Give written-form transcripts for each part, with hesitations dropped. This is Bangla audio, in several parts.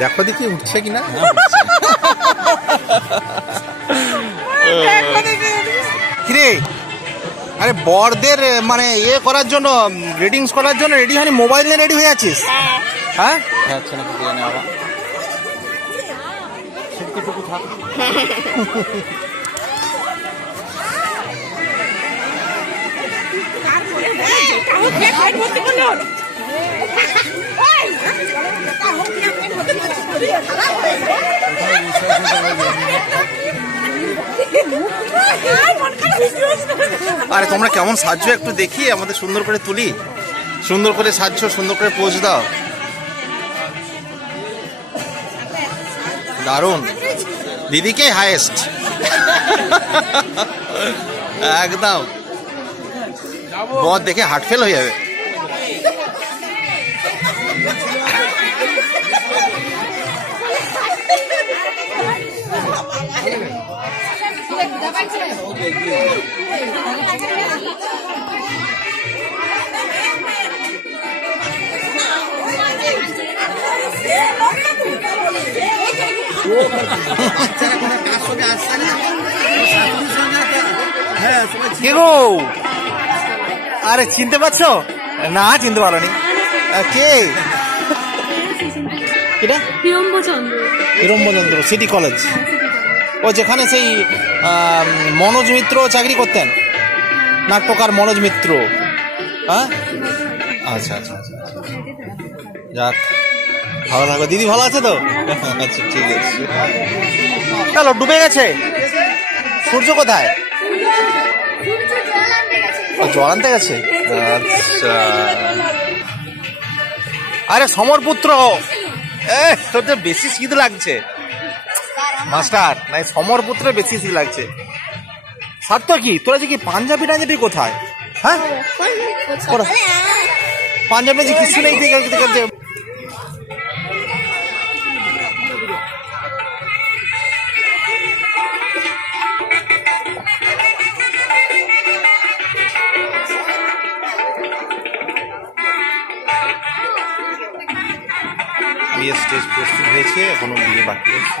দেখো দেখি উঠছে কিনা। কিরে আরে বরদের মানে ইয়ে করার জন্য রেটিংস করার জন্য রেডি হয়নি, মোবাইল নিয়ে রেডি হয়ে আছিস? হ্যাঁ আরে তোমরা কেমন সাজছো একটু দেখি, আমাদের সুন্দর করে তুলি। সুন্দর করে সাজছো, সুন্দর করে পোজ দাও, দারুণ। দিদিকে হাইয়েস্ট একদম, বর দেখে হার্ট ফেল হয়ে যাবে। কে গো? আরে চিনতে পারছো না? চিনতে পারোনি? কে? হিরম্বচন্দ্র সিটি কলেজ, ও যেখানে সেই মনোজ মিত্র চাকরি করতেন, নাট্যকার মনোজ মিত্র। হ্যাঁ আচ্ছা আচ্ছা আচ্ছা, যাক ভালো থাকো। দিদি ভালো আছে তো? আচ্ছা ঠিক আছে। চলো, ডুবে গেছে সূর্য, কোথায়? জল আনতে গেছে। আচ্ছা, আরে সমরপুত্র, তোর তো বেশি শীত লাগছে মাস্টার, নাই সমরপুত্র বেশি শীত লাগছে। সার্থ কি তোরা যে কি পাঞ্জাবি টাঞ্জাবি কোথায়? হ্যাঁ পাঞ্জাবি যে কিছু নেই। বিয়ে স্টেজ প্রস্তুত হয়েছে, এখনো বিয়ে বাকি আছে।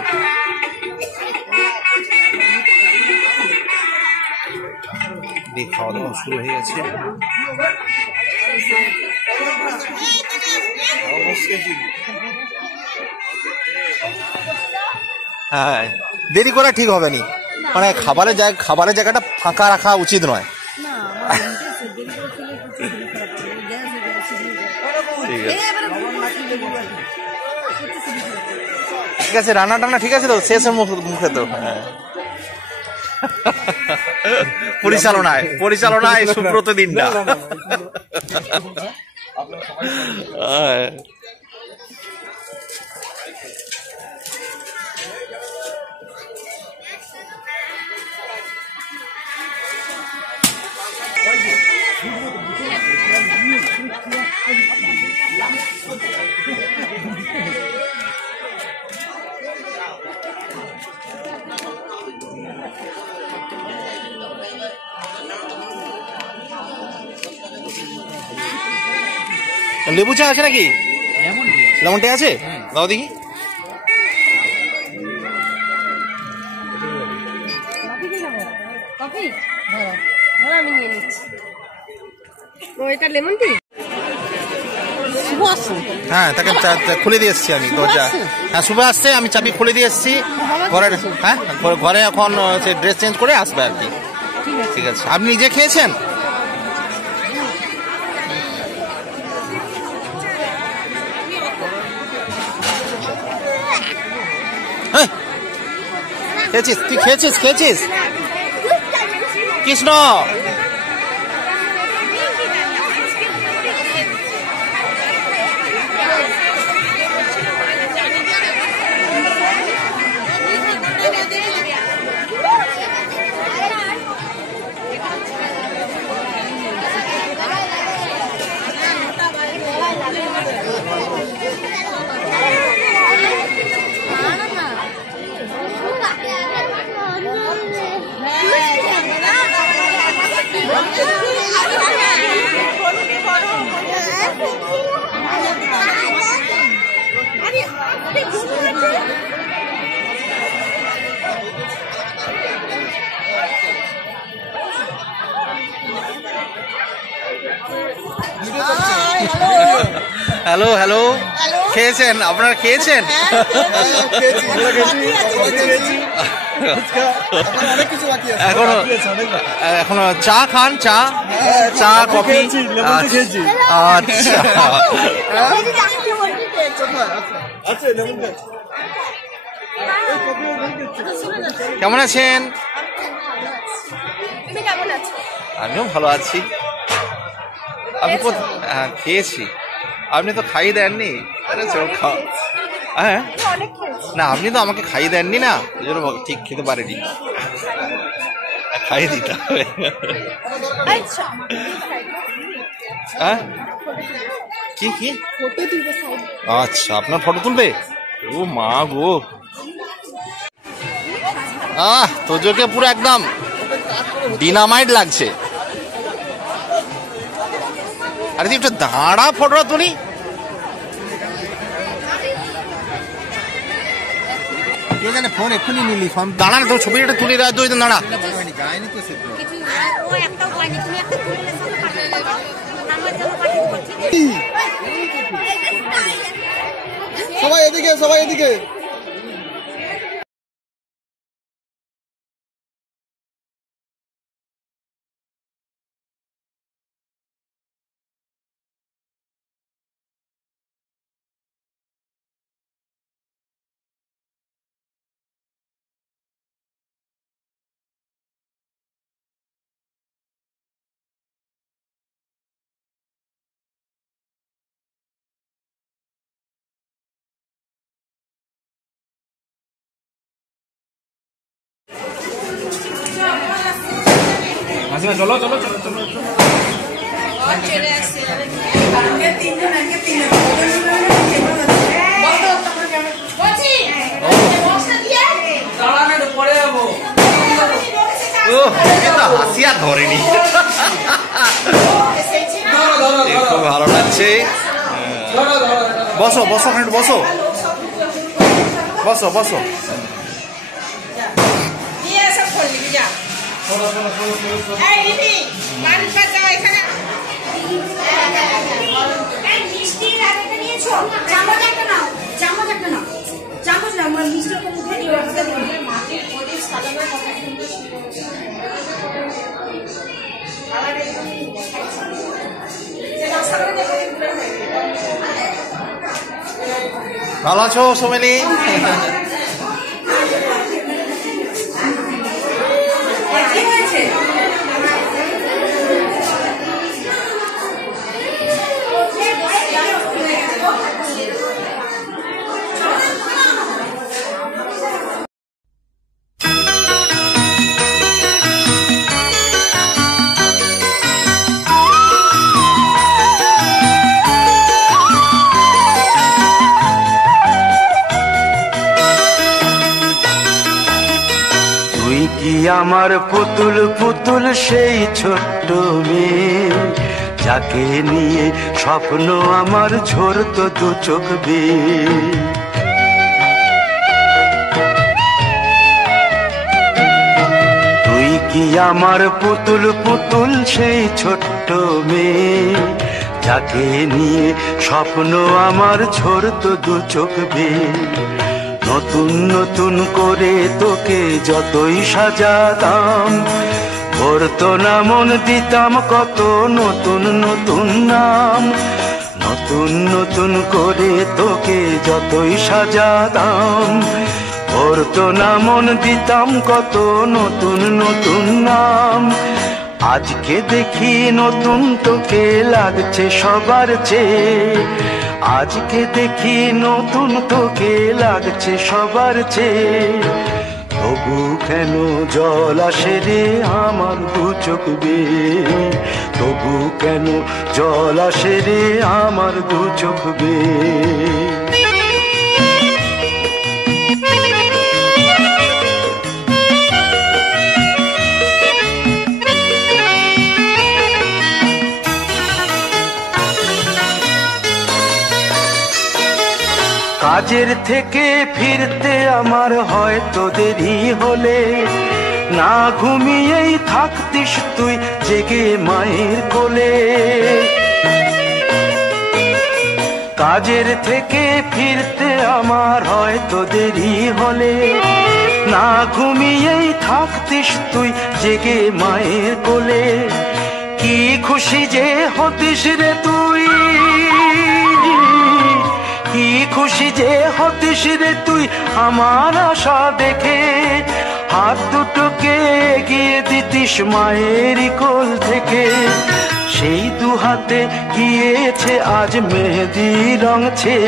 বিয়ে খাওয়া দাওয়া শুরু হয়ে গেছে। হ্যাঁ, দেরি করা ঠিক হবে নি, মানে খাবারের জায়গাটা ফাঁকা রাখা উচিত নয়। ঠিক আছে, রান্না টান্না ঠিক আছে তো? শেষের মুখে তো। হ্যাঁ, পরিচালনায় সুব্রত দিনটা। লেবু চা আছে নাকি? লেমন টি আছে, দাও দেখি। হ্যাঁ, তাকে খুলে দিয়ে এসছি আমি দরজা। হ্যাঁ, শুভ আসছে, আমি চাবি খুলে দিয়ে এসছি ঘরে। হ্যাঁ, ঘরে এখন ড্রেস চেঞ্জ করে আসবে আর কি। ঠিক আছে, আপনি নিজে খেয়েছেন? খেয়েছিস? তুই খেয়েছিস? কৃষ্ণ হ্যালো হ্যালো, খেয়েছেন? আপনারা খেয়েছেন? এখনো এখনো চা খান? চা চা কফি? আচ্ছা, কেমন আছেন? আমিও ভালো আছি। আপনি খেয়েছি, আপনি তো খাইয়ে দেননি। হ্যাঁ না, আপনি তো আমাকে খাইয়ে দেননি না, ওই জন্য ঠিক খেতে পারেনি, খাইয়ে দিতে হবে। হ্যাঁ কি কি? আচ্ছা, আপনার ফটো তুলবে? ও মা গো, তোজোকে পুরো একদম ডিনামাইট লাগছে। আরে তুই একটু দাঁড়া, ফটোটা তুলি। ফোন এক্ষুনি নিলি, ফোন দাঁড়া না, তোর ছবিটা তুলে দেয়, তুই দাঁড়া। সবাই এদিকে, সবাই এদিকে। চলো চলো চলো চলো। হাসি আর ধরেনি, খুব ভালো লাগছে। বসো বসো, বসো বসো বসো। ভালো আছো সোমেলি? আমার পুতুল পুতুল সেই ছোট্ট মেয়ে, যাকে নিয়ে স্বপ্ন আমার ঝরতো দু চোখ বেয়ে। তুই কি আমার পুতুল পুতুল সেই ছোট্ট মেয়ে, যাকে নিয়ে স্বপ্ন আমার ঝরতো দু চোখ বেয়ে। নতুন নতুন করে তোকে যতই সাজাতাম, ভরতো না মন, দিতাম কত নতুন নতুন নাম। নতুন নতুন করে তোকে যতই সাজাতাম, ভরতো না মন, দিতাম কত নতুন নতুন নাম। আজকে দেখি নতুন তোকে লাগছে সবার চেয়ে, আজকে দেখি নতুন তোকে লাগছে সবার চেয়ে। তবু কেন জল আসে রে আমার দু চোখ বেয়ে, তবু কেন জল আসে রে আমার দু চোখ বেয়ে। কাজের থেকে ফিরতে আমার হয়তো দেরি হলে, না ঘুমিয়েই থাকতিস তুই জেগে মায়ের কোলে। কাজের থেকে ফিরতে আমার হয়তো দেরি হলে, না ঘুমিয়েই থাকতিস তুই জেগে মায়ের কোলে। কি খুশি যে হতিস রে তুই, কি খুশি যে হতিস রে তুই আমার আশা দেখে। হাত দুটোকে এগিয়ে দিতিস মায়েরই কোল থেকে। সেই দু হাতে গিয়েছে আজ মেহেদি রঙছে,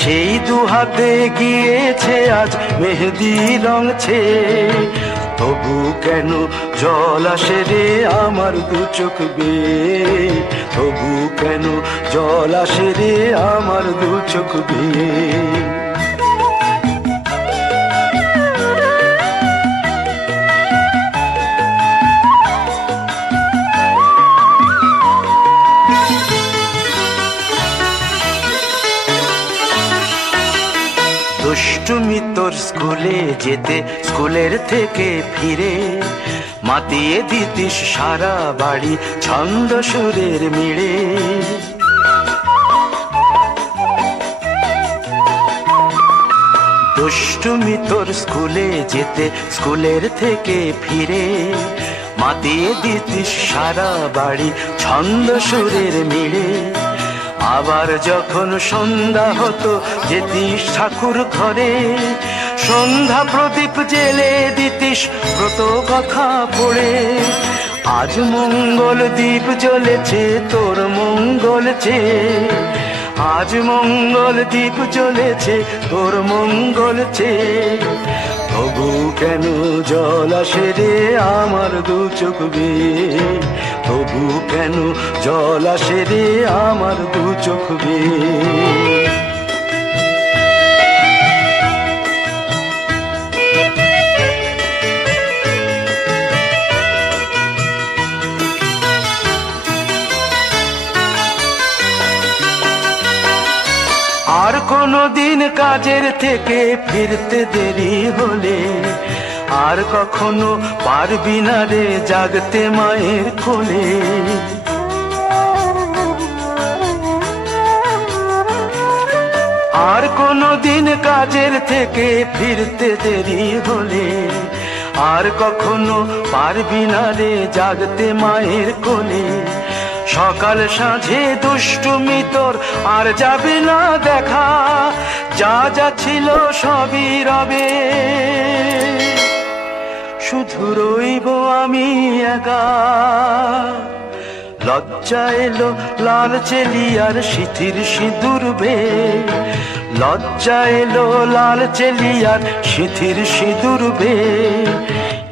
সেই দু হাতে গিয়েছে আজ মেহেদি রঙছে। তবু কেন জল আসে রে আমার দু চোখ বেয়ে, তবু কেন জল আসে রে আমার দু চোখ বেয়ে। দুষ্টুমি তোর স্কুলে যেতে, স্কুলের থেকে ফিরে মাতিয়ে দিতিস সারা বাড়ি ছন্দ সুরের মিড়ে। দুষ্টুমি তোর স্কুলে যেতে, স্কুলের থেকে ফিরে মাতিয়ে দিতিস সারা বাড়ি ছন্দ সুরের মিড়ে। আবার যখন সন্ধ্যা হতো যেতিস ঠাকুর ঘরে, সন্ধ্যা প্রদীপ জেলে দিতিস ব্রত কথা পড়ে। আজ মঙ্গল দ্বীপ জ্বলেছে তোর মঙ্গল চেয়ে, আজ মঙ্গল দ্বীপ জ্বলেছে তোর মঙ্গল চেয়ে। তবু কেন জল আসে রে আমার দু চোখ বেয়ে, তবু কেন জল আসে রে আমার দু চোখ বেয়ে। আর কোনো দিন কাজের থেকে ফিরতে দেরি হলে, আর কখনো পারবি না রে জাগতে মায়ের কোলে। আর কোনো দিন কাজের থেকে ফিরতে দেরি হলে, আর কখনো পারবি না রে জাগতে মায়ের কোলে। সকাল সাঁঝে দুষ্টুমি তোর আর যাবে না দেখা, যা যা ছিল সবই রবে, শুধু রইব আমি একা। লজ্জা এলো লাল চেলিয়ার সিথির সিঁদুর বে, লজ্জা এলো লাল চেলিয়ার সিথির সিঁদুর বে।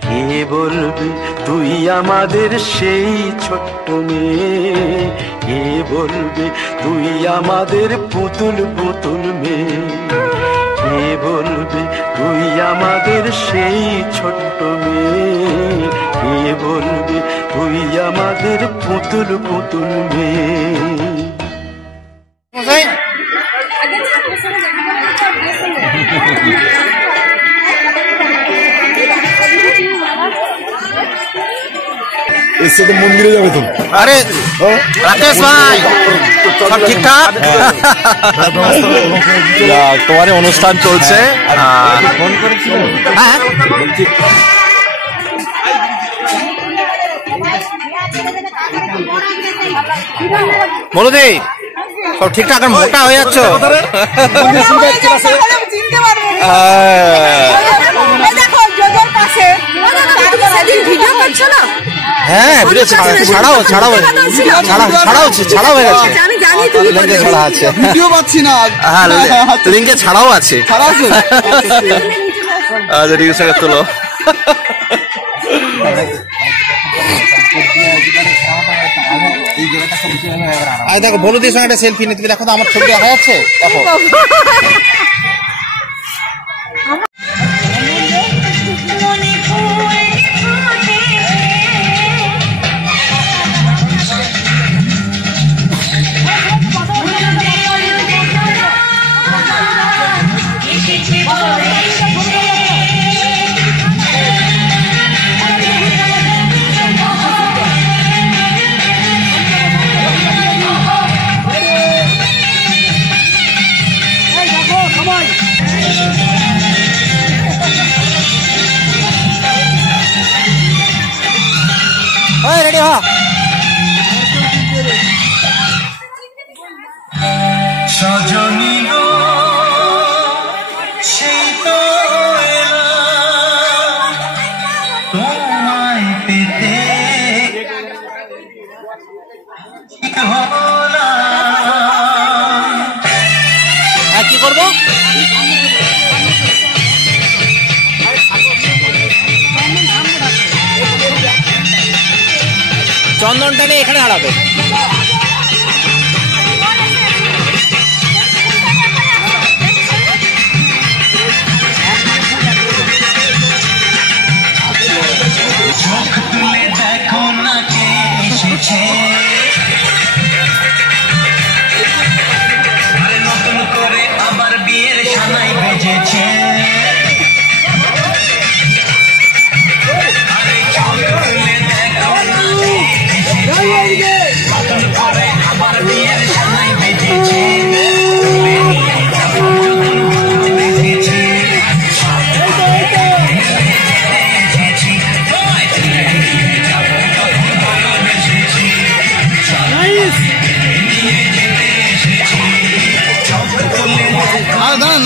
কে বলবে তুই আমাদের সেই ছোট্ট মেয়ে, কে বলবে তুই আমাদের পুতুল পুতুল মেয়ে। কে বলবে তুই আমাদের সেই ছোট্ট মেয়ে, কে বলবে তুই আমাদের পুতুল পুতুল মেয়ে। এসে তো মন্দিরে যাবে তো। আরে রাকেশ ভাই, সব ঠিকঠাক? তোমার অনুষ্ঠান চলছে। ফোন করেছিল? হ্যাঁ, বলদি সব ঠিকঠাক? মোটা হয়ে যাচ্ছ। হ্যাঁ, ছাড়াও ছাড়াও ছাড়াও ছাড়াও হয়ে গেছে, ছাড়া আছে, ভিডিও পাচ্ছি না। হ্যাঁ, লিঙ্কে ছাড়াও আছে। আচ্ছা ঠিক আছে, তোলো। দেখো বলুদের সঙ্গে একটা সেলফি নিতে, দেখো তো আমার ছবি দেখা যাচ্ছে, দেখো। রজনী গো সেই তো এলাম তোমায় পেতে কি করবো? চন্দনটা নিয়ে এখানে হারাবে। চোখ তুলে দেখো না কে এসেছে, নতুন করে আবার বিয়ের সানাই বেজেছে। আরে চোখ তুলে দেখো না কে এসেছে, নতুন করে আবার বিয়ের সানাই বেজেছে।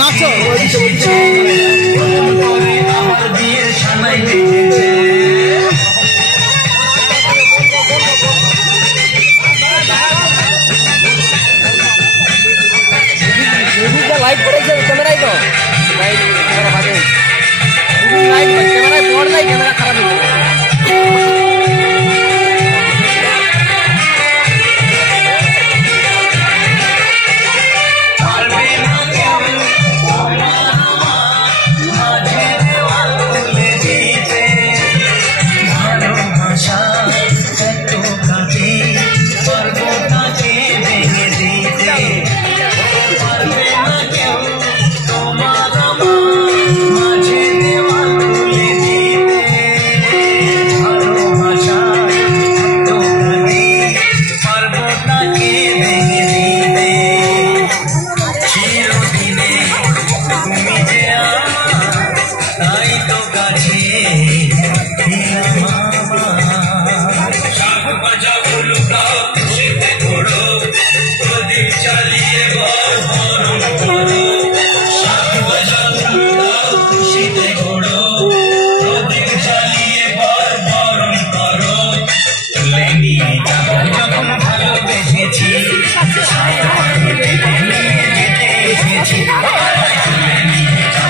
নাচো আমার বিয়ের সানাই বেজেছে। লাইট পড়েছে ক্যামেরায়, তো লাইট ক্যামেরা ভালো লাইট ক্যামেরায় পড় নাই, ক্যামেরা খারাপ হয়ে যাবে।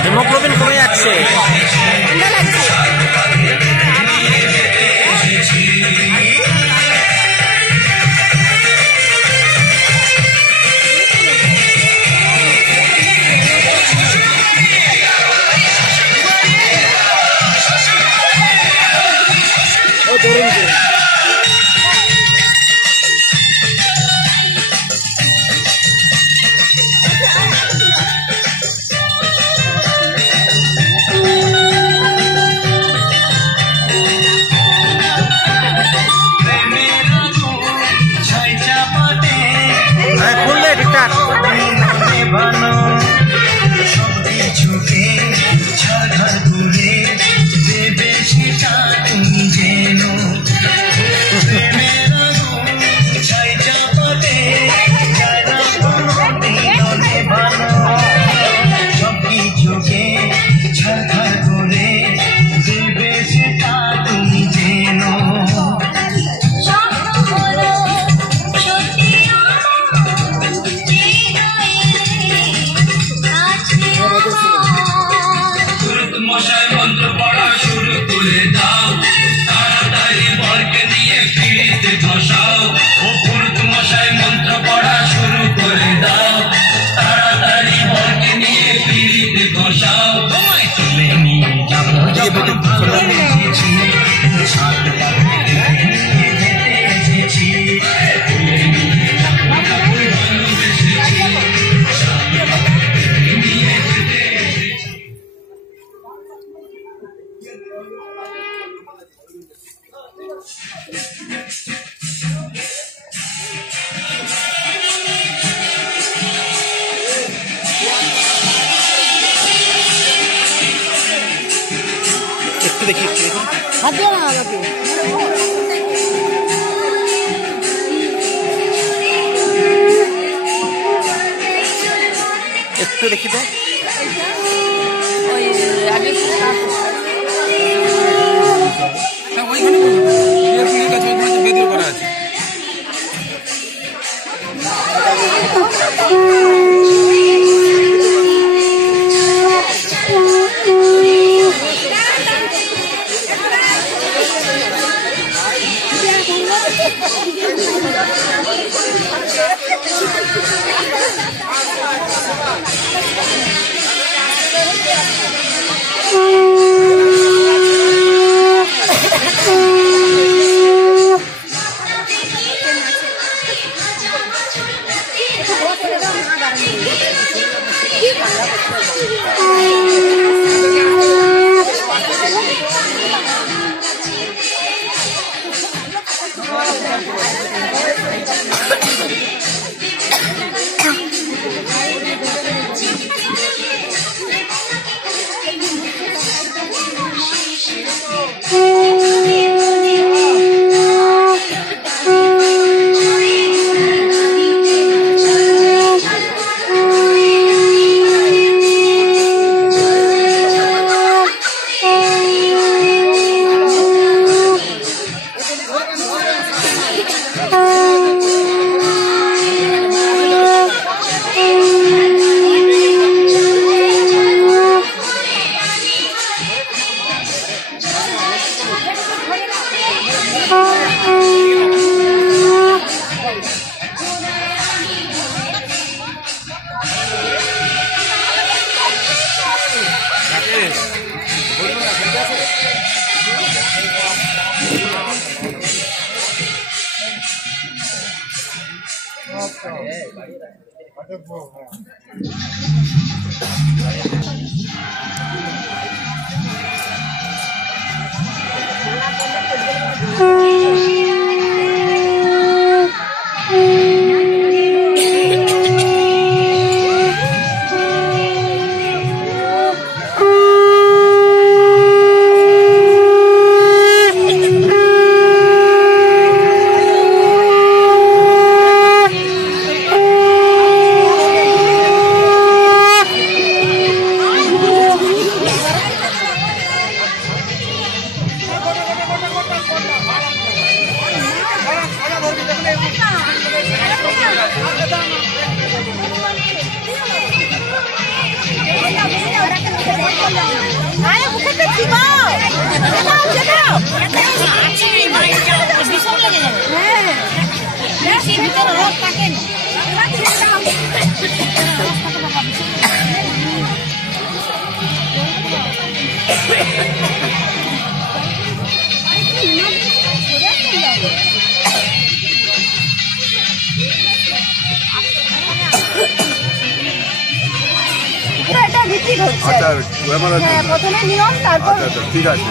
হিমোগ্লোবিন কমে যাচ্ছে। একটু দেখি তো। বেদুর করা আছে। ঠিক আছে,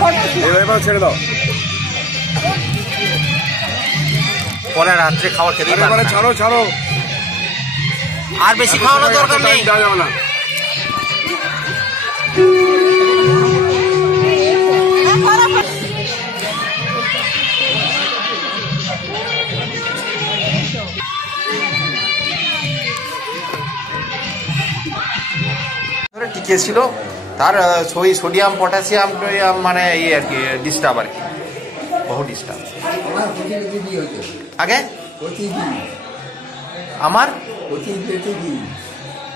এবার ছেড়ে দাও। পরে রাত্রে খাবার খেতে ছাড়ো ছাড়ো, আর বেশি খাওয়ানোর দরকার নেই। যাওয়া যাবে না। টিকে ছিল তার সোডিয়াম পটাশিয়াম মানে ইয়ে আর কি ডিস্টার্ব আর কি, বহু ডিস্টার্ব। আগে আমার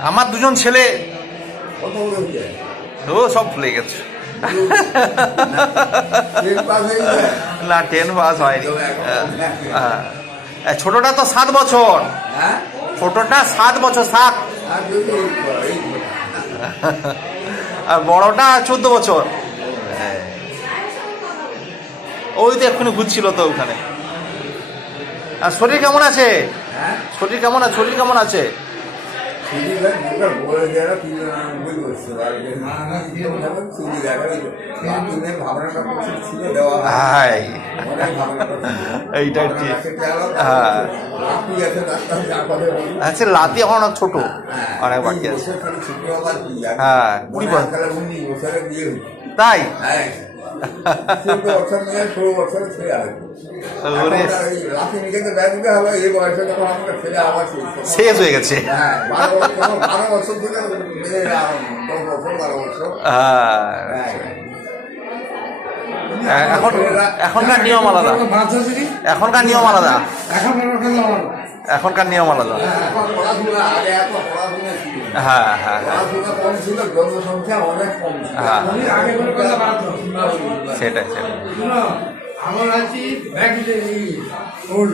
আমার দুজন ছেলে ও সব ভুলে গেছে। না 10 পাস হয়নি। ছোটটা তো 7 বছর, ছোটটা 7 বছর 7, আর বড়টা 14 বছর। ওই তো এক্ষুনি ঘুরছিল তো ওখানে। আর শরীর কেমন আছে? শরীর কেমন আছে? শরীর কেমন আছে? এইটা ঠিক। হ্যাঁ আচ্ছা, লাতি এখন অনেক ছোট, অনেক বাকি আছে। হ্যাঁ 20 বছর। তাই চোদ্দ বছর নিয়ে 16 বছরের ছেলে আসবে ওরে, লাঠি নিয়ে ব্যাগ দিতে হবে এই বয়সে যখন আমাদের ছেলে আবার শেষ হয়ে গেছে। হ্যাঁ 12 বছর থেকে 10 বছর 12 বছর। হ্যাঁ, এখনকার নিয়ম আলাদা, এখনকার নিয়ম আলাদা, এখনকার নিয়ম আলাদা। এখন পড়াশোনা আগে এত পড়াশোনা ছিল, হ্যাঁ হ্যাঁ পড়াশোনা কম ছিল, জনসংখ্যা অনেক কম ছিল। হ্যাঁ, আগে কোনো কথা সেটাই সেটাই। আমার আছি ওল্ড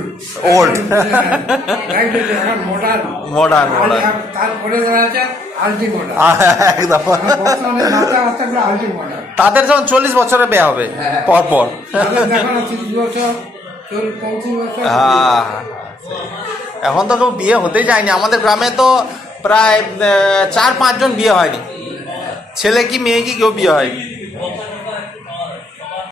ওল্ড এখন মডার্ন মডার্ন মডার্ন তারপরে দেখা যাচ্ছে আলটি মডার্ন একদম। বর্তমানে বাচ্চাগুলো আলটি মডার্ন তাদের যখন 40 বছরে বিয়ে হবে পর পর। দেখানো 30 বছর 35 বছর। হ্যাঁ, এখন তো কেউ বিয়ে হতেই যায়নি। আমাদের গ্রামে তো প্রায় 4-5 জন বিয়ে হয়নি, ছেলে কি মেয়ে কি কেউ বিয়ে হয়নি।